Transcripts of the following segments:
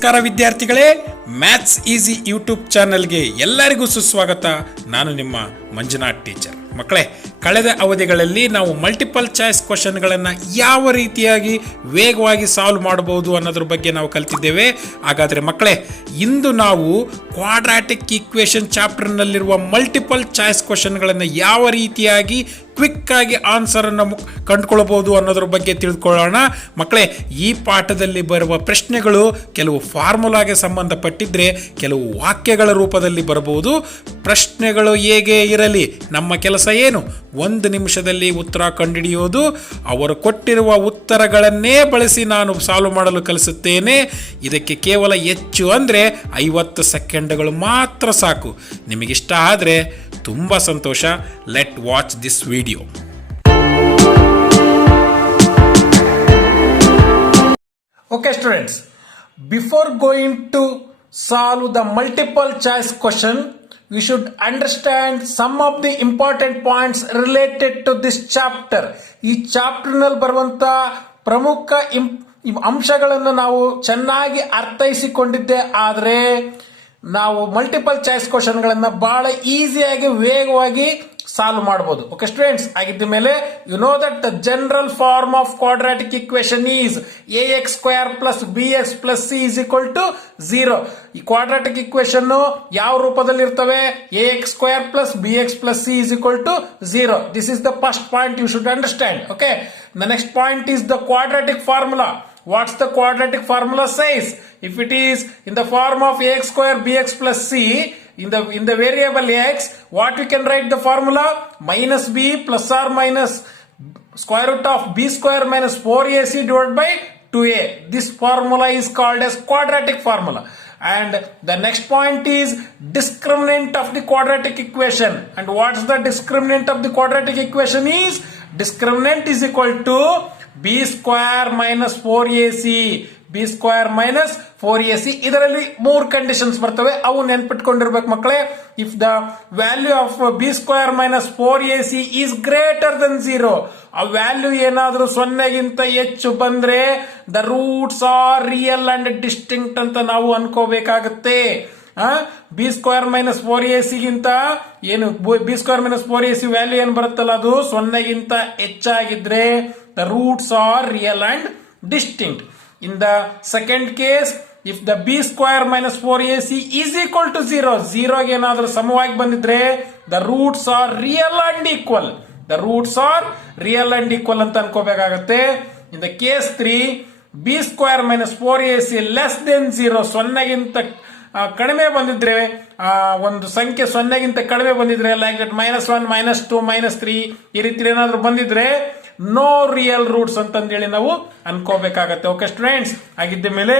ನಮಸ್ಕಾರ ವಿದ್ಯಾರ್ಥಿಗಳೇ, maths easy YouTube ಚಾನೆಲ್ಗೆ ಎಲ್ಲರಿಗೂ ಸುಸ್ವಾಗತ. ನಾನು ನಿಮ್ಮ ಮಂಜುನಾಥ್ ಟೀಚರ್. ಮಕ್ಕಳೇ, ಕಳೆದ ಅವಧಿಗಳಲ್ಲಿ ನಾವು ಮಲ್ಟಿಪಲ್ ಚಾಯ್ಸ್ ಕ್ವಶನ್ಗಳನ್ನು ಯಾವ ರೀತಿಯಾಗಿ ವೇಗವಾಗಿ ಸಾಲ್ವ್ ಮಾಡಬಹುದು ಅನ್ನೋದ್ರ ಬಗ್ಗೆ ನಾವು ಕಲಿತಿದ್ದೇವೆ. ಹಾಗಾದರೆ ಮಕ್ಕಳೇ, ಇಂದು ನಾವು ಕ್ವಾಡ್ರಾಟಿಕ್ ಈಕ್ವೇಷನ್ ಚಾಪ್ಟರ್ನಲ್ಲಿರುವ ಮಲ್ಟಿಪಲ್ ಚಾಯ್ಸ್ ಕ್ವಶನ್ಗಳನ್ನು ಯಾವ ರೀತಿಯಾಗಿ ಕ್ವಿಕ್ ಆಗಿ ಆನ್ಸರನ್ನು ಕಂಡುಕೊಳ್ಬೋದು ಅನ್ನೋದ್ರ ಬಗ್ಗೆ ತಿಳಿದುಕೊಳ್ಳೋಣ. ಮಕ್ಕಳೇ, ಈ ಪಾಠದಲ್ಲಿ ಬರುವ ಪ್ರಶ್ನೆಗಳು ಕೆಲವು ಫಾರ್ಮುಲಾಗೆ ಸಂಬಂಧಪಟ್ಟಿದ್ದರೆ ಕೆಲವು ವಾಕ್ಯಗಳ ರೂಪದಲ್ಲಿ ಬರಬಹುದು. ಪ್ರಶ್ನೆಗಳು ಹೇಗೆ ಇರಲಿ, ನಮ್ಮ ಕೆಲಸ ಏನು? 1 ನಿಮಿಷದಲ್ಲಿ ಉತ್ತರ ಕಂಡುಹಿಡಿಯೋದು. ಅವರು ಕೊಟ್ಟಿರುವ ಉತ್ತರಗಳನ್ನೇ ಬಳಸಿ ನಾನು ಸಾಲ್ವ್ ಮಾಡಲು ಕಲಿಸುತ್ತೇನೆ. ಇದಕ್ಕೆ ಕೇವಲ ಹೆಚ್ಚು ಅಂದರೆ 50 ಸೆಕೆಂಡ್ಗಳು ಮಾತ್ರ ಸಾಕು. ನಿಮಗಿಷ್ಟ ಆದರೆ ತುಂಬ ಸಂತೋಷ. Let watch this video. Okay students, before going to solve the multiple choice question, we should understand some of the important points related to this chapter. ಈ ಚಾಪ್ಟರ್ ನಲ್ಲಿ ಬರುವಂತ ಪ್ರಮುಖ ಅಂಶಗಳನ್ನು ನಾವು ಚೆನ್ನಾಗಿ ಅರ್ಥೈಸಿಕೊಂಡಿದ್ದೆ ಆದರೆ ನಾವು ಮಲ್ಟಿಪಲ್ ಚಾಯ್ಸ್ ಕ್ವಶನ್ ಗಳನ್ನ ಬಹಳ ಈಸಿಯಾಗಿ ವೇಗವಾಗಿ ಸಾಲ್ವ್ ಮಾಡಬಹುದು. ಓಕೆ ಸ್ಟೂಡೆಂಟ್ಸ್, ಆಗಿದ್ದ ಮೇಲೆ you know that the general form of quadratic equation is ax² + bx + c = 0. ಈ ಕ್ವಾಡ್ರಾಟಿಕ್ ಇಕ್ವೇಶನ್ ಯಾವ ರೂಪದಲ್ಲಿ ಇರ್ತವೆ? ax² + bx + c = 0. This is the first point you should understand. Okay, the next point is the quadratic formula. What's the quadratic formula says? If it is in the form of ax² bx + c, in the variable x, what we can write the formula? -b ± (b² - 4ac / 2a. This formula is called as quadratic formula. And the next point is discriminant of the quadratic equation. And what's the discriminant of the quadratic equation is? Discriminant is equal to b² - 4ac. b² - 4ac. ಇದರಲ್ಲಿ 3 conditions ಬರ್ತವೆ, ಅವು ನೆನ್ಪಿಟ್ಕೊಂಡಿರ್ಬೇಕು ಮಕ್ಕಳೇ. If the value of b² - 4ac is greater than 0, ಆ value ಏನಾದ್ರೂ 0ಗಿಂತ ಹೆಚ್ಚು ಬಂದ್ರೆ the roots are real and distinct ಅಂತ ನಾವು ಅನ್ಕೋಬೇಕಾಗತ್ತೆ. b² - 4ac ಗಿಂತ ಏನು b² - 4ac ವ್ಯಾಲ್ಯೂ ಏನು ಬರುತ್ತಲ್ಲ, ಅದು 0ಗಿಂತ ಹೆಚ್ಚಾಗಿದ್ರೆ the roots are real and distinct. In the second case, if the b² - 4ac is equal to 0, 0 ಗೆ ಏನಾದರೂ ಸಮವಾಗಿ ಬಂದಿದ್ರೆ the roots are real and equal. The roots are real and equal ಅಂತ ಅನ್ಕೋಬೇಕಾಗತ್ತೆ. In the case 3, b² - 4ac less than 0, 0ಗಿಂತ ಕಡಿಮೆ ಬಂದಿದ್ರೆ, ಒಂದು ಸಂಖ್ಯೆ 0ಗಿಂತ ಕಡಿಮೆ ಬಂದಿದ್ರೆ, ಲೈಕ್ ದಟ್ -1 -2 -3 ಈ ರೀತಿ ಏನಾದ್ರೂ ಬಂದಿದ್ರೆ ನೋ ರಿಯಲ್ ರೂಟ್ಸ್ ಅಂತಂದೇಳಿ ನಾವು ಅನ್ಕೋಬೇಕಾಗತ್ತೆ. ಓಕೆ ಸ್ಟೂಡೆಂಟ್ಸ್, ಆಗಿದ್ದ ಮೇಲೆ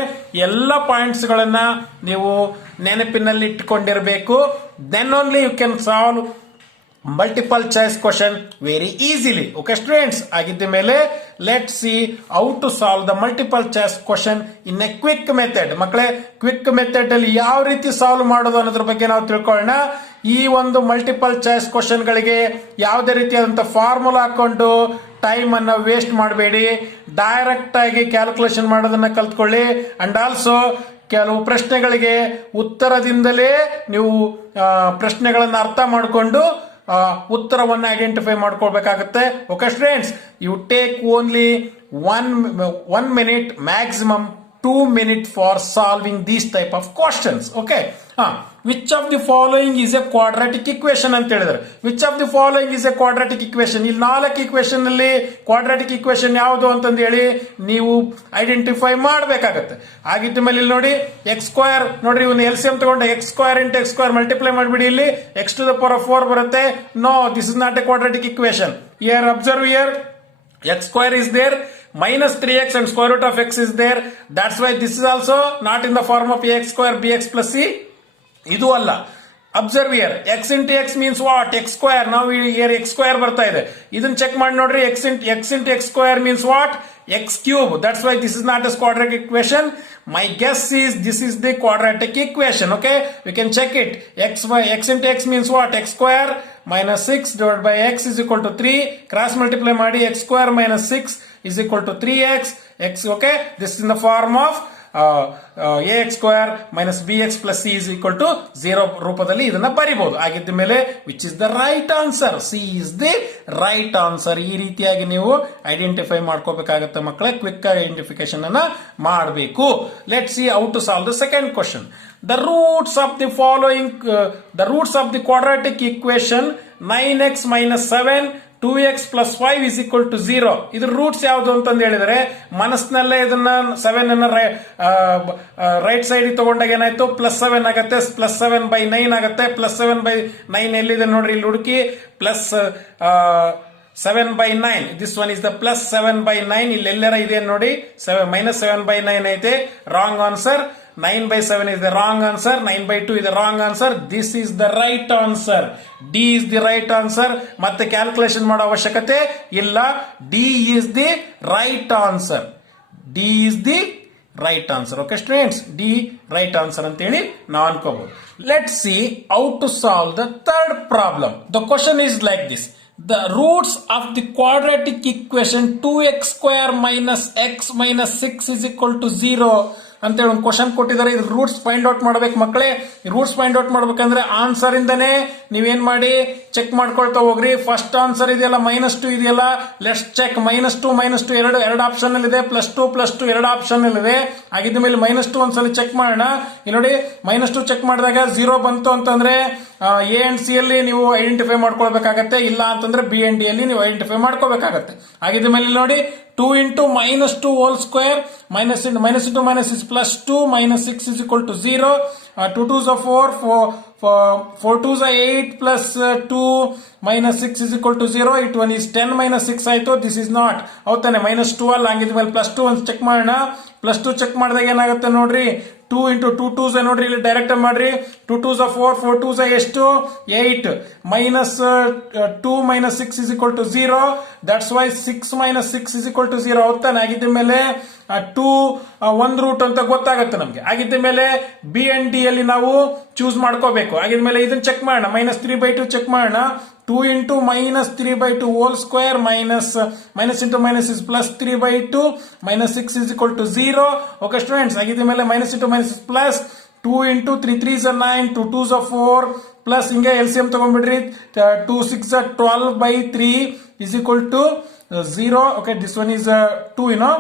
ಎಲ್ಲ ಪಾಯಿಂಟ್ಸ್ ಗಳನ್ನ ನೀವು ನೆನಪಿನಲ್ಲಿ ಇಟ್ಟುಕೊಂಡಿರಬೇಕು. Then only you can solve multiple choice question very easily. Okay students, ಆಗಿದ್ದ ಮೇಲೆ let see how to solve the multiple choice question in a quick method. ಮಕ್ಕಳೇ, ಕ್ವಿಕ್ ಮೆಥಡ್ ಅಲ್ಲಿ ಯಾವ ರೀತಿ ಸಾಲ್ವ್ ಮಾಡೋದು ಅನ್ನೋದ್ರ ಬಗ್ಗೆ ನಾವು ತಿಳ್ಕೊಳ್ಳೋಣ. ಈ ಒಂದು ಮಲ್ಟಿಪಲ್ ಚಾಯ್ಸ್ ಕ್ವಶನ್ ಗಳಿಗೆ ಯಾವುದೇ ರೀತಿಯಾದಂತಹ ಫಾರ್ಮುಲಾ ಹಾಕೊಂಡು ಟೈಮ್ ಅನ್ನ ವೇಸ್ಟ್ ಮಾಡಬೇಡಿ. ಡೈರೆಕ್ಟ್ ಆಗಿ ಕ್ಯಾಲ್ಕುಲೇಷನ್ ಮಾಡೋದನ್ನ ಕಲ್ತ್ಕೊಳ್ಳಿ. ಅಂಡ್ ಆಲ್ಸೋ ಕೆಲವು ಪ್ರಶ್ನೆಗಳಿಗೆ ಉತ್ತರದಿಂದಲೇ ನೀವು ಪ್ರಶ್ನೆಗಳನ್ನ ಅರ್ಥ ಮಾಡಿಕೊಂಡು ಉತ್ತರವನ್ನು ಐಡೆಂಟಿಫೈ ಮಾಡ್ಕೊಳ್ಬೇಕಾಗತ್ತೆ. Okay students, you take only 1 minute, maximum 2 minutes for solving these type of questions. Okay, which of the following is a quadratic equation ಅಂತ ಹೇಳಿದ್ರೆ, which of the following is a quadratic equation? ಇಲ್ಲಿ 4 equation ಅಲ್ಲಿ quadratic equation ಯಾವುದು ಅಂತಂದು ಹೇಳಿ ನೀವು identify ಮಾಡಬೇಕಾಗತ್ತೆ. ಆಗಿದ್ದ ಮೇಲೆ ಇಲ್ಲಿ ನೋಡಿ x² ನೋಡ್ರಿ, ಇವನು LCM ತಗೊಂಡು x² × x² ಮಲ್ಟಿಪ್ಲೈ ಮಾಡಿಬಿಡಿ. ಇಲ್ಲಿ x⁴ ಬರುತ್ತೆ. No, this is not a quadratic equation. Here observe, here x² is there, -3x and √(x) is there. That's why this is also not in the form of ax² bx + c. ಇದು ಅಲ್ಲ. Observe here, x × x means what? x². ನಾವು here x² ಬರ್ತಾ ಇದೆ. ಇದನ್ನ check ಮಾಡಿ ನೋಡ್ರಿ, x × x² means what? x³. That's why this is not a quadratic equation. My guess is this is the quadratic equation. Okay, we can check it. x × x means what? x² - 6 / x = 3. Cross multiply ಮಾಡಿ, x² - 6 = 3x. Okay, this is in the form of a x square minus b x plus c is equal to 0 ರೂಪದಲ್ಲಿ ಇದನ್ನ ಬರಿಬಹುದು. ಆಗಿದ್ದ ಮೇಲೆ which is the right answer? C is the right answer. ಈ ರೀತಿಯಾಗಿ ನೀವು identify ಮಾಡ್ಕೋಬೇಕಾಗತ್ತೆ ಮಕ್ಕಳೇ. ಕ್ವಿಕ್ ಐಡೆಂಟಿಫಿಕೇಶನ್ ಅನ್ನ ಮಾಡಬೇಕು. Let see how to solve the second question. The roots of the following, the roots of the quadratic equation 9x minus 7, 2x plus 5 is equal to 0. ಇದ್ರ roots ಯಾವುದು ಅಂತಂದು ಹೇಳಿದ್ರೆ ಮನಸ್ಸಿನಲ್ಲೇ ಇದನ್ನ 7 ಅನ್ನ ರೈಟ್ ಸೈಡ್ ತಗೊಂಡಾಗ ಏನಾಯ್ತು, +7 ಆಗುತ್ತೆ. +7/9 ಆಗುತ್ತೆ. +7/9 ಎಲ್ಲಿದೆ ನೋಡ್ರಿ, ಇಲ್ಲಿ ಹುಡುಕಿ. +7/9. This one is the +7/9. ಇಲ್ಲಿ ಎಲ್ಲರ ಇದೆ ನೋಡಿ, -7/9 ಐತೆ. Wrong answer. 9/7 is the wrong answer. 9/2 is the wrong answer. This is the right answer. D is the right answer. ಮತ್ತೆ ಕ್ಯಾಲ್ಕುಲೇಷನ್ ಮಾಡೋ ಅವಶ್ಯಕತೆ ಇಲ್ಲ. D is the right answer. D is the right answer. Okay students, D right answer ಅಂತ ಹೇಳಿ ನಾವು ಅನ್ಕೋಬಹುದು. Let's see how to solve the third problem. The question is like this. The roots of the quadratic equation 2x square minus x minus 6 is equal to 0 ಅಂತೇಳಿ ಒಂದು question ಕೊಟ್ಟಿದ್ದಾರೆ. ಇದು roots find out ಮಾಡ್ಬೇಕು ಮಕ್ಕಳೇ. Roots find out ಮಾಡ್ಬೇಕಂದ್ರೆ answer ಇಂದಾನೆ ನೀವೇನ್ ಮಾಡಿ ಚೆಕ್ ಮಾಡ್ಕೊಳ್ತಾ ಹೋಗ್ರಿ. ಫಸ್ಟ್ ಆನ್ಸರ್ ಇದೆಯಲ್ಲ -2 ಇದೆಯಲ್ಲ, ಲೆಟ್ಸ್ ಚೆಕ್. -2 ಎರಡು ಆಪ್ಷನ್ ಅಲ್ಲಿ ಇದೆ. +2 ಎರಡು ಆಪ್ಷನ್ ಅಲ್ಲಿ ಇದೆ. ಆಗಿದ್ದ ಮೇಲೆ -2 ಒಂದ್ಸಲ ಚೆಕ್ ಮಾಡೋಣ. ಇಲ್ಲಿ ನೋಡಿ, -2 ಚೆಕ್ ಮಾಡಿದಾಗ 0 ಬಂತು ಅಂತಂದ್ರೆ ಎ ಅಂಡ್ ಸಿ ಅಲ್ಲಿ ನೀವು ಐಡೆಂಟಿಫೈ ಮಾಡ್ಕೊಳ್ಬೇಕಾಗತ್ತೆ. ಇಲ್ಲ ಅಂತಂದ್ರೆ ಬಿ ಅಂಡ್ ಡಿ ಅಲ್ಲಿ ನೀವು ಐಡೆಂಟಿಫೈ ಮಾಡ್ಕೋಬೇಕಾಗತ್ತೆ. ಆಗಿದ್ದ ಮೇಲೆ ನೋಡಿ, 2 into -2 whole square, minus into minus is +2, minus 6 is equal to 0. 2 2s are 4, 4 2s are 8 plus 2 minus 6 is equal to 0. It one is 10 minus 6 ಆಯ್ತು. This is not. ಹೌದಾನೆ, -2 ಅಲ್ಲ. ಹಂಗಿದ ಮೇಲೆ +2 ಒಂದು ಚೆಕ್ ಮಾಡೋಣ. +2 ಚೆಕ್ ಮಾಡಿದಾಗ ಏನಾಗುತ್ತೆ ನೋಡ್ರಿ, 2 into 2 2s ನೋಡ್ರಿ, ಇಲ್ಲಿ ಡೈರೆಕ್ಟ್ ಮಾಡ್ರಿ. 2 2s are 4, 4 2s are ಎಷ್ಟು, 8. minus 2 minus 6 is equal to 0. That's why 6 minus 6 is equal to 0. ಹೌದಾನೆ. ಆಗಿದ್ದ ಮೇಲೆ 2 ಒಂದು ರೂಟ್ ಅಂತ ಗೊತ್ತಾಗುತ್ತೆ ನಮ್ಗೆ. ಆಗಿದ್ದ ಮೇಲೆ ಬಿ ಅಂಡ್ ಡಿ ಅಲ್ಲಿ ನಾವು ಚೂಸ್ ಮಾಡ್ಕೋಬೇಕು. ಆಗಿದ ಮೇಲೆ ಇದನ್ನ ಚೆಕ್ ಮಾಡೋಣ. -3/2 ಚೆಕ್ ಮಾಡೋಣ. 2 into -3/2 whole square minus into minus is +3/2 minus 6 is equal to 0. Okay students, ಆಗಿದ್ದ ಮೇಲೆ minus into minus is plus 2 into 3 3s are 9, 2 2s are 4 plus ಹಿಂಗೆ LCM ತಗೊಂಡ್ಬಿಡ್ರಿ. 2 6 are 12/3 is equal to 0. Okay, this one is 2, you know.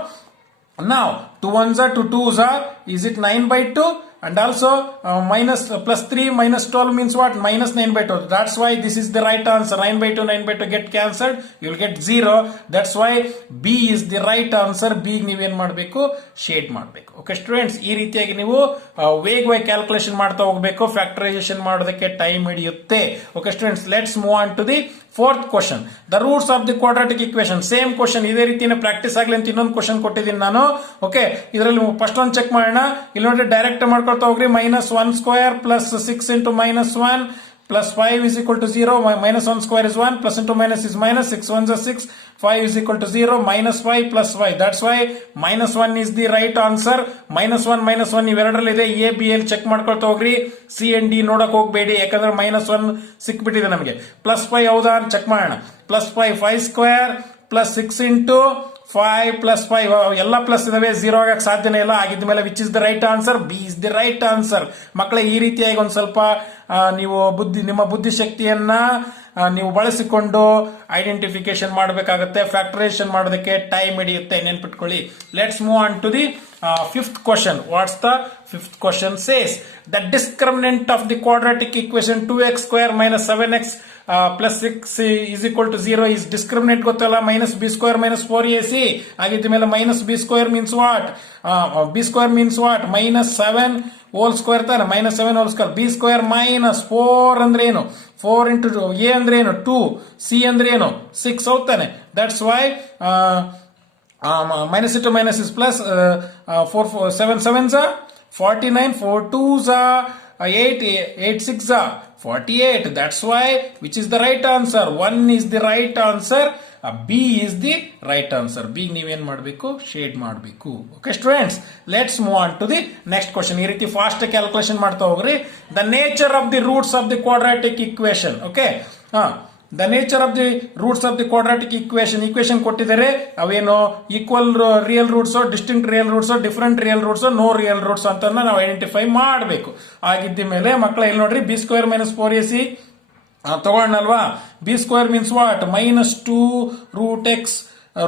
Now 2 1s are 2 2s are, is it 9/2? And also +3 minus 12 means what? -9/2. That's why this is the right answer. 9/2 get cancelled. You will get 0. That's why B is the right answer. B ನೀವೇನ್ ಮಾಡಬೇಕು, shade ಮಾಡಬೇಕು. Okay students, ಈ ರೀತಿಯಾಗಿ ನೀವು ವೇಗವಾಗಿ calculation ಮಾಡ್ತಾ ಹೋಗಬೇಕು. Factorisation ಮಾಡೋದಕ್ಕೆ ಟೈಮ್ ಹಿಡಿಯುತ್ತೆ. Okay students, let's move on to the fourth question. The roots of the quadratic equation. Same question, ಇದೇ ರೀತಿಯ ಪ್ರಾಕ್ಟೀಸ್ ಆಗಲಿ ಅಂತ ಇನ್ನೊಂದು ಕ್ವಶನ್ ಕೊಟ್ಟಿದ್ದೀನಿ ನಾನು. ಓಕೆ, ಇದರಲ್ಲಿ ಫಸ್ಟ್ ಒಂದು ಚೆಕ್ ಮಾಡೋಣ. ಇಲ್ಲಿ ನೋಡಿ, ಡೈರೆಕ್ಟ್ ಮಾಡ್ಕೊಳ್ತಾ ಹೋಗ್ರಿ. -1 square plus 6 into -1 plus 5 is equal to 0. -1 square is 1, plus into minus is minus. 6 1s are 6, 5 is equal to 0. -5 plus 5. That's why -1 is the right answer. -1 ಇವೆರಡರಲ್ಲಿ ಇದೆ. A B ಅಲ್ಲಿ check ಮಾಡ್ಕೊಳ್ತಾ ಹೋಗ್ರಿ. C and D ನೋಡಕ್ ಹೋಗ್ಬೇಡಿ, ಯಾಕಂದ್ರೆ -1 ಸಿಕ್ಬಿಟ್ಟಿದೆ ನಮಗೆ. +5 ಹೌದಾ ಅಂತ ಚೆಕ್ ಮಾಡೋಣ. +5 5 square plus 6 into 5 plus 5 ಎಲ್ಲ ಪ್ಲಸ್ ಇದಾವೆ, 0 ಆಗಕ್ಕೆ ಸಾಧ್ಯನೇ ಇಲ್ಲ. ಆಗಿದ್ದ ಮೇಲೆ which is the right answer? B is the right answer. ಮಕ್ಕಳೇ, ಈ ರೀತಿಯಾಗಿ ಒಂದು ಸ್ವಲ್ಪ ನೀವು ನಿಮ್ಮ ಬುದ್ಧಿಶಕ್ತಿಯನ್ನ ನೀವು ಬಳಸಿಕೊಂಡು ಐಡೆಂಟಿಫಿಕೇಶನ್ ಮಾಡಬೇಕಾಗುತ್ತೆ. ಫ್ಯಾಕ್ಟರೈಸೇಷನ್ ಮಾಡೋದಕ್ಕೆ ಟೈಮ್ ಹಿಡಿಯುತ್ತೆ, ನೆನ್ಪಿಟ್ಕೊಳ್ಳಿ. Let's move on to the fifth question. What's the fifth question? Says the discriminant of the quadratic equation 2x square minus 7x plus 6 is equal to 0 is discriminant ಗೊತ್ತಲ್ಲ, -b square minus 4ac. ಆಗಿದ್ದ ಮೇಲೆ -b square means what? b square means what? -7 whole square ತಾನೆ, -7 whole square. b square minus 4 ಅಂದ್ರೆ ಏನು? 4 into a ಅಂದ್ರೆ ಏನು? 2. c ಅಂದ್ರೆ ಏನು? 6 ಹೌದಾನೆ. That's why minus into minus is plus. 7 7s are 49, 4 2s are 8, 8 6s are 48. That's why which is the right answer? 1 is the right answer. B is the right answer. B ನೀವೇನ್ ಮಾಡಬೇಕು? Shade ಮಾಡಬೇಕು. Okay students, let's move on to the next question. ಈ ರೀತಿ fast calculation ಮಾಡ್ತಾ ಹೋಗ್ರಿ. The nature of the roots of the quadratic equation. Okay, the nature of the roots of the quadratic equation ಕೊಟ್ಟಿದ್ದಾರೆ. ಅವೇನು equal real roots, distinct real roots, different real roots, no real roots ಅಂತ ನಾವು identify ಮಾಡಬೇಕು. ಆಗಿದ್ದ ಮೇಲೆ ಮಕ್ಕಳ ಇಲ್ಲಿ ನೋಡ್ರಿ, ಬಿ ಸ್ಕ್ವೇರ್ ಮೈನಸ್ 4ac ತಗೊಳ್ಳಲ್ವಾ. B square means what? Minus 2 root x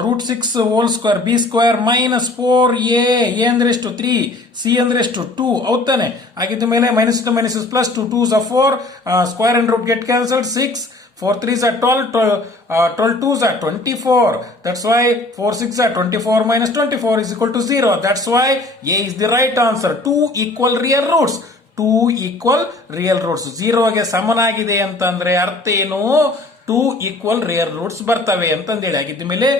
root 6 whole square. B square minus 4a, a ಅಂದ್ರೆ ಎಷ್ಟು? 3, ಸಿ ಅಂದ್ರೆ ಎಷ್ಟು? 2 ಹೌದಾನೆ. ಆಗಿದ್ದ ಮೇಲೆ minus two minus plus 2 2s are 4, square and root get cancelled. 6 4 3s are 12, 12 2s are 24. That's why 4 6 are 24 minus 24 is equal to 0. That's why A is the right answer. 2 equal real roots. 2 equal real roots. 0 ಗೆ ಸಮನಾಗಿದೆ ಅಂತಂದ್ರೆ ಅರ್ಥ ಏನು? 2 equal real roots ಬರ್ತವೆ ಅಂತಂದೇಳಿ. ಆಗಿದ್ದ ಮೇಲೆ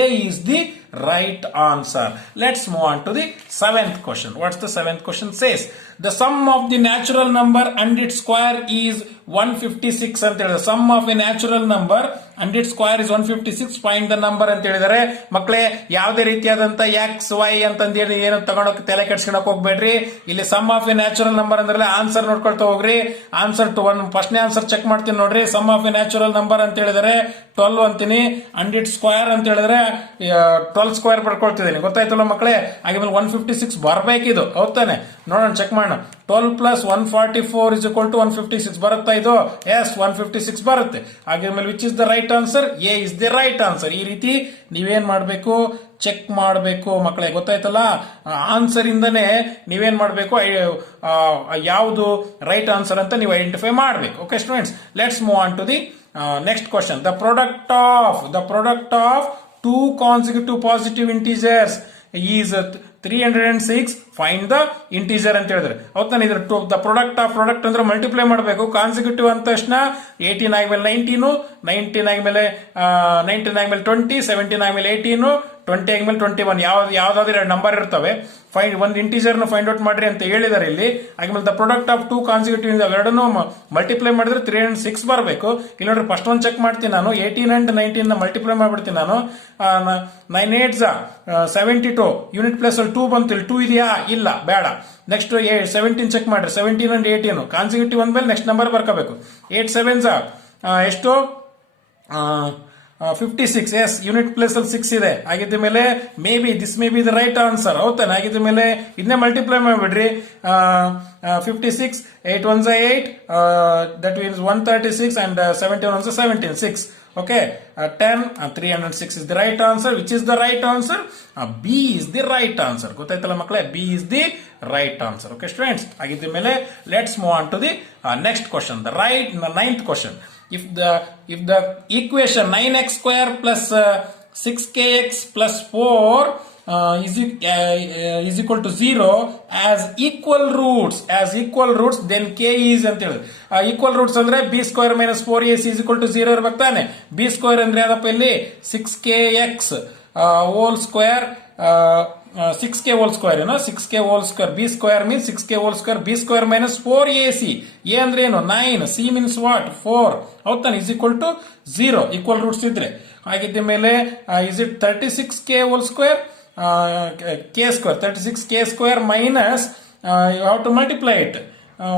A is the right answer. Let's move on to the 7th question. What's the 7th question says? The sum of the natural number and its square is 156 ಅಂತ ಹೇಳಿದ್ರೆ, sum of a natural number and its square is 156. Find the number ಅಂತ ಹೇಳಿದರೆ ಮಕ್ಕಳೇ, ಯಾವುದೇ ರೀತಿಯಾದಂತ X Y ಅಂತಂದೇಳಿ ಏನು ತಗೊಂಡೋಗಿ ತಲೆ ಕೆಡ್ಸ್ಕೊಳಕ್ ಹೋಗ್ಬೇಡ್ರಿ. ಇಲ್ಲಿ sum of a natural number ಅಂದ್ರೆ ಆನ್ಸರ್ ನೋಡ್ಕೊಳ್ತಾ ಹೋಗ್ರಿ. ಆನ್ಸರ್ ಟು ಒನ್ ಫಸ್ಟ್ನೇ ಆನ್ಸರ್ ಚೆಕ್ ಮಾಡ್ತೀನಿ ನೋಡ್ರಿ. Sum of a natural number ಅಂತ ಹೇಳಿದರೆ 12 ಅಂತೀನಿ. ಅಂಡ್ ಇಟ್ ಸ್ಕ್ವೇರ್ ಅಂತ ಹೇಳಿದ್ರೆ 12 ಸ್ಕ್ವೇರ್ ಬರ್ಕೊಳ್ತಿದ್ದೀನಿ. ಗೊತ್ತಾಯ್ತಲ್ಲ ಮಕ್ಕಳೇ? ಹಾಗೆ 156 ಬರ್ಬೇಕಿದು, ಹೌದಾನೆ? ನೋಡೋಣ, ಚೆಕ್ ಮಾಡೋಣ. 12 ಪ್ಲಸ್ 144 is equal to 156 ಬರುತ್ತಾ ಇದು? ಎಸ್, 156 ಬರುತ್ತೆ. ಹಾಗೆ which is the right answer? A is the right answer. ಈ ರೀತಿ ನೀವೇನ್ ಮಾಡಬೇಕು? ಚೆಕ್ ಮಾಡಬೇಕು ಮಕ್ಕಳೇ. ಗೊತ್ತಾಯ್ತಲ್ಲ? ಆನ್ಸರ್ ಇಂದನೇ ನೀವೇನ್ ಮಾಡಬೇಕು, ಯಾವುದು ರೈಟ್ ಆನ್ಸರ್ ಅಂತ ನೀವು ಐಡೆಂಟಿಫೈ ಮಾಡಬೇಕು. Okay students, let's move on to the next question. The product of two consecutive positive integers is 306. Find the integer ಅಂತ ಹೇಳಿದ್ರೆ ಹೌದಾನೆ. ಇದ್ರ ದ ಪ್ರಾಡಕ್ಟ್ ಅಂದ್ರೆ ಮಲ್ಟಿಪ್ಲೈ ಮಾಡಬೇಕು. ಕಾನ್ಸಿಕ್ಯೂಟಿವ್ ಅಂದ ತಕ್ಷಣ 18 ಆದ್ಮೇಲೆ 19, 19 ಆದ್ಮೇಲೆ 19 ಆದ್ಮೇಲೆ 20, 17 ಆದ್ಮೇಲೆ 18, 20 ಆದ್ಮೇಲೆ 21. ಯಾವ್ದಾದ್ರು ಎರಡು ನಂಬರ್ ಇರ್ತವೆ. ಫೈಂಡ್ ಒಂದು ಇಂಟೀಜರ್ ನ ಫೈಂಡ್ ಔಟ್ ಮಾಡ್ರಿ ಅಂತ ಹೇಳಿದಾರೆ ಇಲ್ಲಿ. ಆದ್ಮೇಲೆ the product of two consecutive ಎರಡನ್ನು ಮಲ್ಟಿಪ್ಲೈ ಮಾಡಿದ್ರೆ 306 ಬರಬೇಕು. ಇಲ್ಲಿ ನೋಡ್ರಿ, ಫಸ್ಟ್ ಒಂದು ಚೆಕ್ ಮಾಡ್ತೀನಿ ನಾನು. 18 and 19 ನ ಮಲ್ಟಿಪ್ಲೈ ಮಾಡ್ಬಿಡ್ತೀನಿ ನಾನು. 9 8s 72. ಯೂನಿಟ್ ಪ್ಲೇಸ್ ಅಲ್ಲಿ 2 ಬಂತು. ಇಲ್ಲಿ 2 ಇದೆಯಾ? ಇಲ್ಲ, ಬೇಡ. ನೆಕ್ಸ್ಟ್ 17 ಚೆಕ್ ಮಾಡ್ರಿ. 17 and 18 ಕಾನ್ಸಿಕ್ಯೂಟಿವ್ ಅಂದ್ಮೇಲೆ ನೆಕ್ಸ್ಟ್ ನಂಬರ್ ಬರ್ಕೋಬೇಕು. 8 7s ಎಷ್ಟು? 56. ಎಸ್, ಯೂನಿಟ್ ಪ್ಲೇಸ್ ಅಲ್ಲಿ 6 ಇದೆ. ಆಗಿದ್ದ ಮೇಲೆ this may be the right answer. ಹೌದಾನೆ? ಆಗಿದ್ದ ಮೇಲೆ ಇದನ್ನೇ ಮಲ್ಟಿಪ್ಲೈ ಮಾಡ್ಬಿಡ್ರಿ. 56 8 1s 8, that means 136, and 71 1s 17, 6. Okay, 10 306 is the right answer. Which is the right answer? B is the right answer. ಗೊತ್ತಾಯ್ತಲ್ಲ ಮಕ್ಕಳೇ? B is the right answer. Okay students, ಆಗಿದ್ದ ಮೇಲೆ let's move on to the next question. The 9th question. If the equation 9x square plus 6kx plus 4 is equal to 0 as equal roots, then k is ಅಂತ ಹೇಳಿದ್ರೆ equal roots ಅಂದ್ರೆ b square minus 4ac is equal to 0 ಇರ್ಬೇಕು ತಾನೆ. b square ಅಂದ್ರೆ ಯಾವ್ದಪ್ಪ ಇಲ್ಲಿ? 6kx whole square, 6k whole square ಏನೋ, 6k whole square. B square means 6k whole square. B square minus 4ac, A ಅಂದ್ರೆ ಏನು? 9, C means what? 4 ಹೌದಾನೆ? Is equal to 0 equal roots ಇದ್ರೆ. ಆಗಿದ್ದ ಮೇಲೆ is it 36k whole square, k square, 36k square minus you have to multiply it.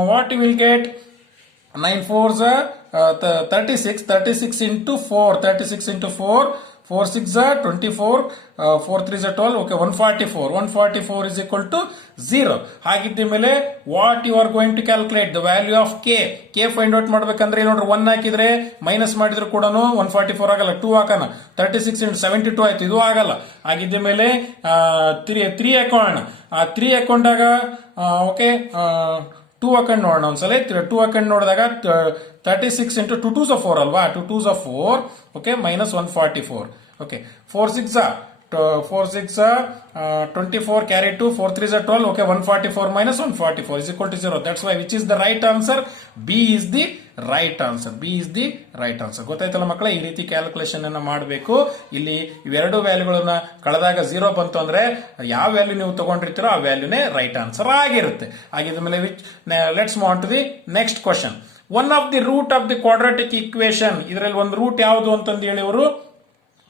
What you will get? 9 4s 36 into 4, 36 into 4, 4 6s 24, 4 3s 12. Okay, 144 is equal to 0. ಹಾಗಿದ್ದ ಮೇಲೆ what you are going to calculate? The value of k find out ಮಾಡ್ಬೇಕಂದ್ರೆ ನೋಡ್ರಿ, 1 ಹಾಕಿದ್ರೆ minus ಮಾಡಿದ್ರು ಕೂಡ 144 ಆಗಲ್ಲ. 2 ಹಾಕೋಣ, 36 into 72 ಆಯ್ತು, ಇದು ಆಗಲ್ಲ. ಆಗಿದ್ದ ಮೇಲೆ 3 ಹಾಕೋಣ. 3 ಹಾಕೊಂಡಾಗ ಓಕೆ 2 ಹಾಕೊಂಡು ನೋಡೋಣ ಒಂದ್ಸಲ. 2 ಹಾಕೊಂಡು ನೋಡಿದಾಗ 36 into 2 2s 4 ಅಲ್ವಾ? 2 2s 4. Okay, minus 144. Okay, 4 6 24, carry 2, 4 3s 12. Okay, 144 minus 144 is equal to 0. That's why which is the right answer? B is the right answer. B is the right answer. ಗೊತ್ತಾಯ್ತಲ್ಲ ಮಕ್ಕಳೇ? ಈ ರೀತಿ ಕ್ಯಾಲ್ಕುಲೇಷನ್ ಅನ್ನ ಮಾಡಬೇಕು. ಇಲ್ಲಿ ಇವೆರಡು ವ್ಯಾಲ್ಯೂಗಳನ್ನ ಕಳೆದಾಗ 0 ಬಂತು ಅಂದ್ರೆ ಯಾವ ವ್ಯಾಲ್ಯೂ ನೀವು ತಗೊಂಡಿರ್ತೀರೋ ಆ ವ್ಯಾಲ್ಯೂನೇ ರೈಟ್ ಆನ್ಸರ್ ಆಗಿರುತ್ತೆ. ಆಗಿದ ಮೇಲೆ let's move on to the next question. One of the root of the quadratic equation, ಇದರಲ್ಲಿ ಒಂದು ರೂಟ್ ಯಾವುದು ಅಂತಂದು ಹೇಳಿ ಅವರು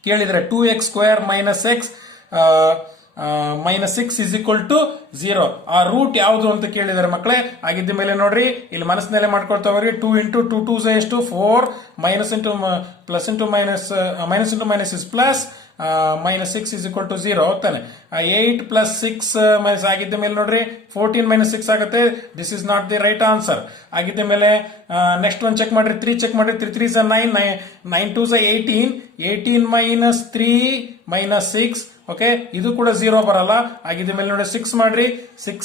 ಕೇಳಿದ್ರೆ 2x square minus x -6 is equal to 0. ಆ ರೂಟ್ ಯಾವುದು ಅಂತ ಕೇಳಿದಾರೆ ಮಕ್ಕಳೇ. ಆಗಿದ್ದ ಮೇಲೆ ನೋಡ್ರಿ ಇಲ್ಲಿ ಮನಸ್ಸಿನಲ್ಲೇ ಮಾಡ್ಕೊಳ್ತಾ ಹೋಗ್ರಿ. 2 ಇಂಟು 2 2 ಎಷ್ಟು 4, minus into plus into minus is plus, -6 is equal to 0 ಹೋಗ್ತಾನೆ. 8 ಪ್ಲಸ್ 6 ಮೈನಸ್ ಆಗಿದ್ದ ಮೇಲೆ ನೋಡ್ರಿ 14 ಮೈನಸ್ 6 ಆಗುತ್ತೆ. This is not the right answer. ಆಗಿದ್ದ ಮೇಲೆ ನೆಕ್ಸ್ಟ್ ಒಂದು ಚೆಕ್ ಮಾಡ್ರಿ, 3 ಚೆಕ್ ಮಾಡ್ರಿ. 3 3 9, 9 2 18, 18 ಮೈನಸ್ 3 ಮೈನಸ್ 6. ಓಕೆ, ಇದು ಕೂಡ 0 ಬರಲ್ಲ. ಆಗಿದ್ದ ಮೇಲೆ ನೋಡಿ 6 ಮಾಡ್ರಿ. 6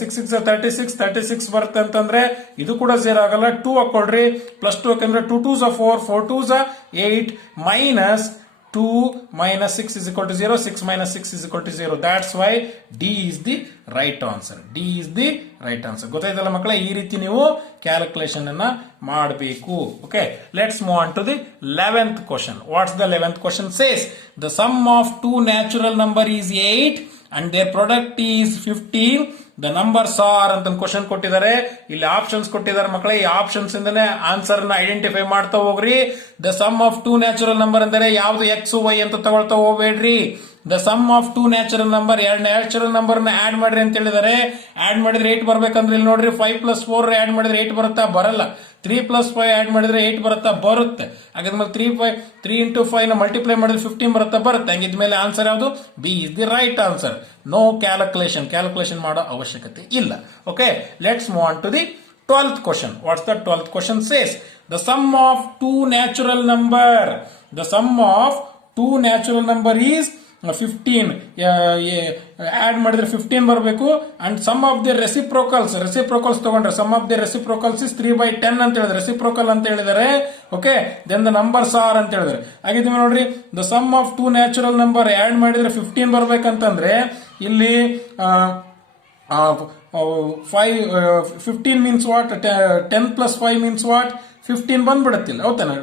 36, 36 ಬರುತ್ತೆ ಅಂತಂದ್ರೆ ಇದು ಕೂಡ 0 ಆಗಲ್ಲ. 2 ಹಾಕೊಳ್ರಿ, ಪ್ಲಸ್ 2 ಯಾಕಂದ್ರೆ 2 2 4, 4 2 8, minus 2 minus 6 is equal to 0, 6 minus 6 is equal to 0. That's why D is the right answer. D is the right answer. ಗೊತ್ತಾಯ್ತಲ್ಲ ಮಕ್ಕಳೇ, ಈ ರೀತಿ ನೀವು ಕ್ಯಾಲ್ಕುಲೇಷನ್ ಅನ್ನ ಮಾಡಬೇಕು. Okay, let's move on to the 11th question. What's the 11th question says? The sum of two natural number is 8 and their product is 15. The numbers are ಅಂತ question ಕೊಟ್ಟಿದ್ದಾರೆ. ಇಲ್ಲಿ ಆಪ್ಷನ್ಸ್ ಕೊಟ್ಟಿದ್ದಾರೆ ಮಕ್ಕಳೇ. ಈ ಆಪ್ಷನ್ಸ್ ಇಂದನೇ answer ನ identify ಮಾಡ್ತಾ ಹೋಗ್ರಿ. The sum of two natural number ಅಂದರೆ ಯಾವ್ದು ಎಕ್ಸ್ ವೈ ಅಂತ ತಗೊಳ್ತಾ ಹೋಗ್ಬೇಡ್ರಿ. The sum of two natural number, ಎರಡು ನ್ಯಾಚುರಲ್ ನಂಬರ್ ನ ಆಡ್ ಮಾಡ್ರಿ ಅಂತ ಹೇಳಿದಾರೆ. ಆಡ್ ಮಾಡಿದ್ರೆ 8 ಬರ್ಬೇಕಂದ್ರೆ ಇಲ್ಲಿ ನೋಡ್ರಿ 5 + 4 ಆಡ್ ಮಾಡಿದ್ರೆ 8 ಬರುತ್ತಾ? ಬರಲ್ಲ. 3 + 5 ಆಡ್ ಮಾಡಿದ್ರೆ 8 ಬರುತ್ತಾ? ಬರುತ್ತೆ. ಹಾಗಾದ್ಮೇಲೆ 3 ಇಂಟು 5 ನ ಮಲ್ಟಿಪ್ಲೈ ಮಾಡಿದ್ರೆ 15 ಬರುತ್ತಾ? ಬರುತ್ತೆ. ಹಂಗಿದ್ಮೇಲೆ ಆನ್ಸರ್ ಯಾವುದು? B is the right answer. No calculation ಮಾಡೋ ಅವಶ್ಯಕತೆ ಇಲ್ಲ. Okay, let's move on to the 12th question. What's the 12th question says? The sum of two natural number. The sum of two natural number is 15. Add ಮಾಡಿದ್ರೆ 15 ಬರಬೇಕು. And sum of the reciprocals ತಗೊಂಡ್ರೆ sum of the reciprocals is 3/10 ಅಂತ ಹೇಳಿದ್ರೆ reciprocal ಅಂತ ಹೇಳಿದರೆ. Okay, then the numbers are ಅಂತ ಹೇಳಿದ್ರೆ. ಹಾಗಿದ್ರೆ ನೋಡ್ರಿ, the sum of two natural number add ಮಾಡಿದ್ರೆ 15 ಬರ್ಬೇಕಂತಂದ್ರೆ ಇಲ್ಲಿ 15 means what? 10 + 5 means what? 15 ಬಂದ್ಬಿಡುತ್ತಿಲ್ಲ. ಹೌದಾನೆ?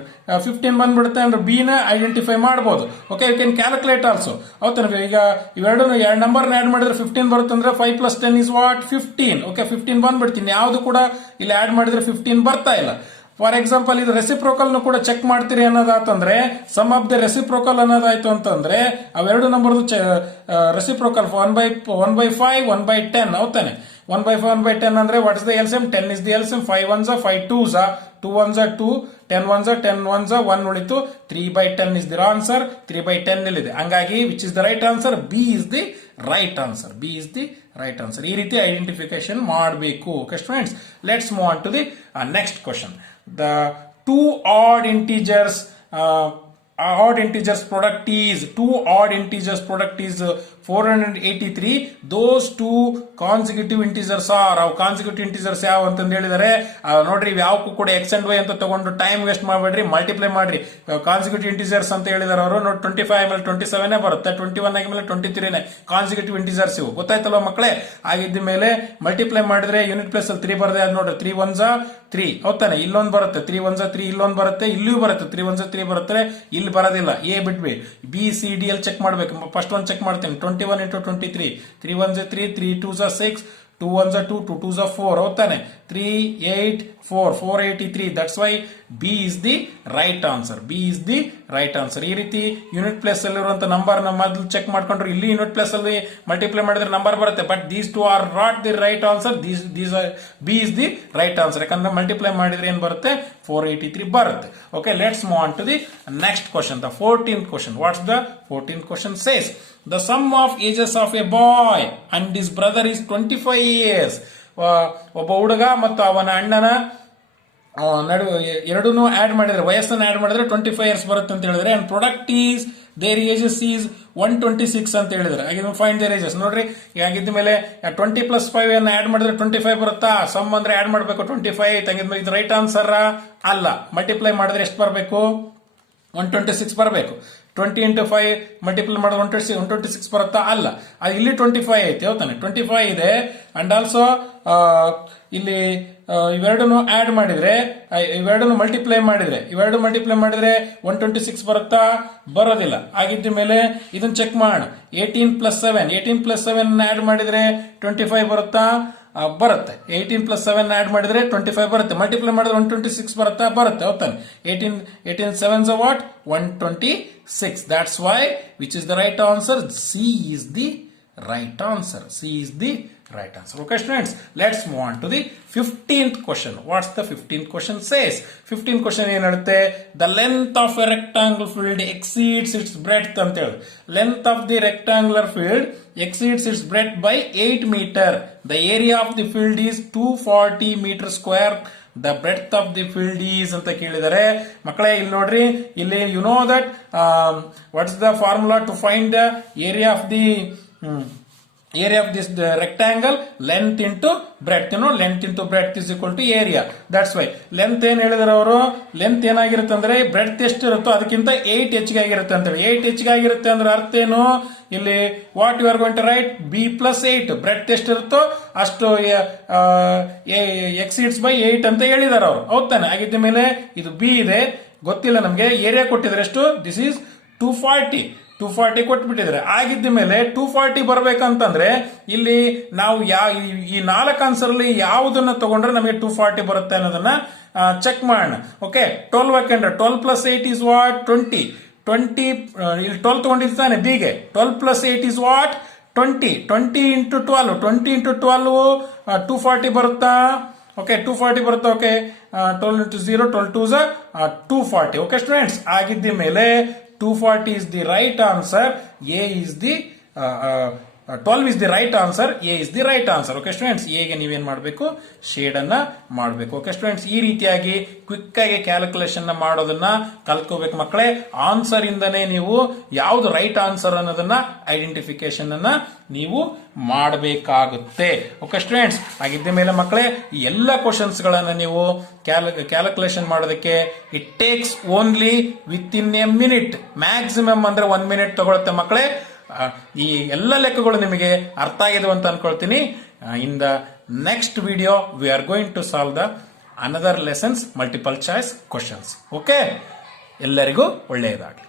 15 ಬಂದ್ಬಿಡುತ್ತೆ ಅಂದ್ರೆ ಬಿ ನ ಐಡೆಂಟಿಫೈ ಮಾಡಬಹುದು. Okay, you can calculate also. ಹೌದಾನೆ? ಈಗ ಎರಡು ನಂಬರ್ ಆಡ್ ಮಾಡಿದ್ರೆ 15 ಬರುತ್ತೆ ಅಂದ್ರೆ 5 + 10 is what? 15. ಓಕೆ, 15 ಬಂದ್ಬಿಡ್ತೀನಿ. ಯಾವ್ದು ಕೂಡ ಇಲ್ಲಿ ಆಡ್ ಮಾಡಿದ್ರೆ 15 ಬರ್ತಾ ಇಲ್ಲ. ಫಾರ್ ಎಕ್ಸಾಂಪಲ್, ಇದು ರೆಸಿಪ್ರೋಕಲ್ ಕೂಡ ಚೆಕ್ ಮಾಡ್ತೀರಿ ಅನ್ನೋದಾತಂದ್ರೆ ಸಮ್ ಆಫ್ ದ ರೆಸಿಪ್ರೋಕಲ್ ಅನ್ನೋದಾಯ್ತು ಅಂತಂದ್ರೆ ಅವೆರಡು ನಂಬರ್ದು ರೆಸಿಪ್ರೋಕಲ್ 1/5, 1/10. ಹೌದಾನೆ? 1/5, 1/10 ಅಂದ್ರೆ what is the LCM? 10 is the LCM. 5 1s, 5 2s, 2 1s 2, 10 1s 10 1s 1 ಉಳಿತು. 3/10 is the answer. 3/10 ಇಲ್ಲಿದೆ. ಹಂಗಾಗಿ which is the right answer? B is the right answer. B is the right answer. ಈ ರೀತಿ identification ಮಾಡಬೇಕು. Okay students, let's move on to the next question. The two odd integers product is 483. Those two consecutive integers are. ಅವು consecutive integers ಯಾವ ಅಂತಂದು ಹೇಳಿದರೆ ನೋಡ್ರಿ, ಯಾವಕ್ಕೂ ಕೂಡ X and Y ಅಂತ ತಗೊಂಡು ಟೈಮ್ ವೇಸ್ಟ್ ಮಾಡಬೇಡ್ರಿ, ಮಲ್ಟಿಪ್ಲೈ ಮಾಡ್ರಿ. ಕಾನ್ಸಿಕ್ಯೂಟಿವ್ ಇಂಟಿಜರ್ಸ್ ಅಂತ ಹೇಳಿದಾರೆ ಅವರು. ನೋಡಿ, 25 ಆಮೇಲೆ 27 ಬರುತ್ತೆ, 21 ಆದ್ಮೇಲೆ 23 ಕಾನ್ಸಿಕ್ಯೂಟಿವ್ ಇಂಟಿಜರ್ಸ್ ಇವು. ಗೊತ್ತಾಯ್ತಲ್ವ ಮಕ್ಕಳೇ? ಆಗಿದ್ದ ಮೇಲೆ ಮಲ್ಟಿಪ್ಲೈ ಮಾಡಿದ್ರೆ ಯೂನಿಟ್ ಪ್ಲೇಸ್ ಅಲ್ಲಿ 3 ಬರದೆ. ಅದು ನೋಡ್ರಿ, 3 1s 3. ಹೌದಾನೆ? ಇಲ್ಲೊಂದು ಬರುತ್ತೆ 3 1s 3, ಇಲ್ಲೊಂದು ಬರುತ್ತೆ, ಇಲ್ಲಿಯೂ ಬರುತ್ತೆ 3 1s 3 ಬರುತ್ತೆ. ಇಲ್ಲಿ ಬರೋದಿಲ್ಲ. ಎ ಬಿಟ್ವಿ, b c d all check ಮಾಡ್ಬೇಕು. ಫಸ್ಟ್ ಒಂದು ಚೆಕ್ ಮಾಡ್ತೀನಿ. 21 into 23, 3 1s 3, 3 2s 6, 2 1s 2, 2 2s 4. ಹೌದಾನೆ? 3 8 4, 483. That's why B is the right answer. B is the right answer. ಈ ರೀತಿ ಯೂನಿಟ್ ಪ್ಲೇಸ್ ಅಲ್ಲಿರುವಂತ ನಂಬರ್ ನ ಮೊದಲು ಚೆಕ್ ಮಾಡ್ಕೊಂಡ್ರೆ ಇಲ್ಲಿ ಯೂನಿಟ್ ಪ್ಲೇಸ್ ಅಲ್ಲಿ ಮಲ್ಟಿಪ್ಲೈ ಮಾಡಿದ್ರೆ ನಂಬರ್ ಬರುತ್ತೆ. But these two are not the right answer. B is the right answer. ಯಾಕಂದ್ರೆ ಮಲ್ಟಿಪ್ಲೈ ಮಾಡಿದ್ರೆ ಏನ್ ಬರುತ್ತೆ? 483 ಬರುತ್ತೆ. Okay, let's move on to the next question, the 14th question. What's the 14th question says? The sum of ages of a boy and his brother is 25 years. ಒಬ್ಬ ಹುಡುಗ ಮತ್ತು ಅವನ ಅಣ್ಣನ ಎರಡೂ ಆಡ್ ಮಾಡಿದ್ರೆ, ವಯಸ್ಸನ್ನು ಆಡ್ ಮಾಡಿದ್ರೆ 25 years ಬರುತ್ತೆ ಅಂತ ಹೇಳಿದ್ರೆ. And product is there ages is 126 ಅಂತ ಹೇಳಿದ್ರೆ. ಹಾಗೆ ಫೈಂಡ್ ದೇರ್ ಏಜಸ್. ನೋಡ್ರಿ, ಹಾಗಿದ್ದ ಮೇಲೆ 20 + 5 ಅನ್ನು ಆಡ್ ಮಾಡಿದ್ರೆ 25 ಬರುತ್ತಾ? ಸಮ್ ಅಂದ್ರೆ ಆಡ್ ಮಾಡಬೇಕು 25. ತಂಗಿದ್ಮೇಲೆ ಇದು ರೈಟ್ ಆನ್ಸರ್ ಅಲ್ಲ. ಮಲ್ಟಿಪ್ಲೈ ಮಾಡಿದ್ರೆ ಎಷ್ಟು ಬರಬೇಕು? 126 ಬರಬೇಕು. 20 into 5 ಮಲ್ಟಿಪ್ಲೈ ಮಾಡಿದ್ರೆ 126 ಬರುತ್ತಾ? ಅಲ್ಲ. ಇಲ್ಲಿ 25 ಐತೆ. ಹೌದಾನೆ? 25 ಇದೆ. ಅಂಡ್ ಆಲ್ಸೋ ಇಲ್ಲಿ ಇವೆರಡನ್ನು ಆಡ್ ಮಾಡಿದ್ರೆ, ಇವೆರಡನ್ನು ಮಲ್ಟಿಪ್ಲೈ ಮಾಡಿದ್ರೆ 126 ಬರುತ್ತಾ? ಬರೋದಿಲ್ಲ. ಆಗಿದ್ದ ಮೇಲೆ ಇದನ್ನ ಚೆಕ್ ಮಾಡೋಣ. 18 + 7 ಆಡ್ ಮಾಡಿದ್ರೆ 25 ಬರುತ್ತಾ? ಬರುತ್ತೆ. 18 + 7 ಆಡ್ ಮಾಡಿದ್ರೆ 25 ಬರುತ್ತೆ. ಮಲ್ಟಿಪ್ಲೈ ಮಾಡಿದ್ರೆ 126 ಬರುತ್ತೆ ಹೌದಾನೆ. 18 7s are what? 126. That's why which is the right answer? C is the right answer. C is the right answer. Okay students, let's move on to the 15th question. What's the 15th question says? 15th question ಏನು ಹೇಳುತ್ತೆ? The length of a rectangle field exceeds its breadth ಅಂತ ಹೇಳಿ. Length of the rectangular field exceeds its breadth by 8 meter. The area of the field is 240 meter square. The breadth of the field is ಅಂತ ಕೇಳಿದರೆ ಮಕ್ಕಳೇ ಇಲ್ಲಿ ನೋಡ್ರಿ, ಇಲ್ಲಿ you know that what's the formula to find the area of the area of this rectangle? Length into breadth. Length into breadth is equal to area. That's why length ಏನ್ ಹೇಳಿದಾರೆ ಅವರು, length ಏನಾಗಿರುತ್ತೆ ಅಂದ್ರೆ breadth ಎಷ್ಟಿರುತ್ತೋ ಅದಕ್ಕಿಂತ 8 ಹೆಚ್ಚಿಗೆ ಆಗಿರುತ್ತೆ ಅಂತ ಹೇಳಿ. 8 ಹೆಚ್ಚಿಗೆ ಆಗಿರುತ್ತೆ ಅಂದ್ರೆ ಅರ್ಥ ಏನು? ಇಲ್ಲಿ what you are going to write? b + 8. breadth ಎಷ್ಟಿರುತ್ತೋ ಅಷ್ಟು exceeds by 8 ಅಂತ ಹೇಳಿದಾರೆ ಅವರು. ಹೌದಾನೆ? ಆಗಿದ್ದ ಮೇಲೆ ಇದು b ಇದೆ, ಗೊತ್ತಿಲ್ಲ ನಮ್ಗೆ. ಏರಿಯಾ ಕೊಟ್ಟಿದ್ರೆ ಎಷ್ಟು? This is 240 ಕೊಟ್ಬಿಟ್ಟಿದ್ರೆ. ಆಗಿದ್ದ ಮೇಲೆ 240 ಬರ್ಬೇಕಂತಂದ್ರೆ ಇಲ್ಲಿ ನಾವು ಈ 4 ಆನ್ಸರ್ ಅಲ್ಲಿ ಯಾವುದನ್ನ ತಗೊಂಡ್ರೆ ನಮಗೆ 240 ಬರುತ್ತೆ ಅನ್ನೋದನ್ನ ಚೆಕ್ ಮಾಡೋಣ. ಓಕೆ, 12 ಯಾಕಂದ್ರೆ 12 + 8 is what? 20 ಇಲ್ಲಿ 12 ತಗೊಂಡಿರ್ತಾನೆ ಬಿಗೆ. 12 + 8 is what? 20 into 12 240 ಬರುತ್ತಾ? ಓಕೆ, 240 ಬರುತ್ತಾ? Okay, 12 into 0 12 2s are 240. Okay students, ಆಗಿದ್ದ ಮೇಲೆ 240 is the right answer. A is the 12 is the right answer. A is the right answer. Okay students, ಎಗೆ ನೀವೇನ್ ಮಾಡಬೇಕು? ಶೇಡ್ ಅನ್ನ ಮಾಡಬೇಕು. ಓಕೆ ಸ್ಟೂಡೆಂಟ್ಸ್, ಈ ರೀತಿಯಾಗಿ ಕ್ವಿಕ್ ಆಗಿ ಕ್ಯಾಲ್ಕುಲೇಷನ್ ಮಾಡೋದನ್ನ ಕಲ್ತ್ಕೋಬೇಕು ಮಕ್ಕಳೇ. ಆನ್ಸರ್ ಇಂದನೇ ನೀವು ಯಾವ್ದು ರೈಟ್ ಆನ್ಸರ್ ಅನ್ನೋದನ್ನ ಐಡೆಂಟಿಫಿಕೇಶನ್ ಅನ್ನ ನೀವು ಮಾಡಬೇಕಾಗುತ್ತೆ. ಓಕೆ ಸ್ಟೂಡೆಂಟ್ಸ್, ಆಗಿದ್ದ ಮೇಲೆ ಮಕ್ಕಳೇ ಈ ಎಲ್ಲ ಕ್ವಶನ್ಸ್ ಗಳನ್ನ ನೀವು ಕ್ಯಾಲ್ಕುಲೇಷನ್ ಮಾಡೋದಕ್ಕೆ it takes only within a minute. Maximum ಅಂದ್ರೆ 1 minute ತಗೊಳುತ್ತೆ ಮಕ್ಕಳೇ. ಈ ಎಲ್ಲ ಲೆಕ್ಕಗಳು ನಿಮಗೆ ಅರ್ಥ ಆಗಿದೆ ಅಂತ ಅನ್ಕೊಳ್ತೀನಿ. In the next video we are going to solve the another lessons multiple choice questions. Okay, ಎಲ್ಲರಿಗೂ ಒಳ್ಳೆಯದಾಗಲಿ.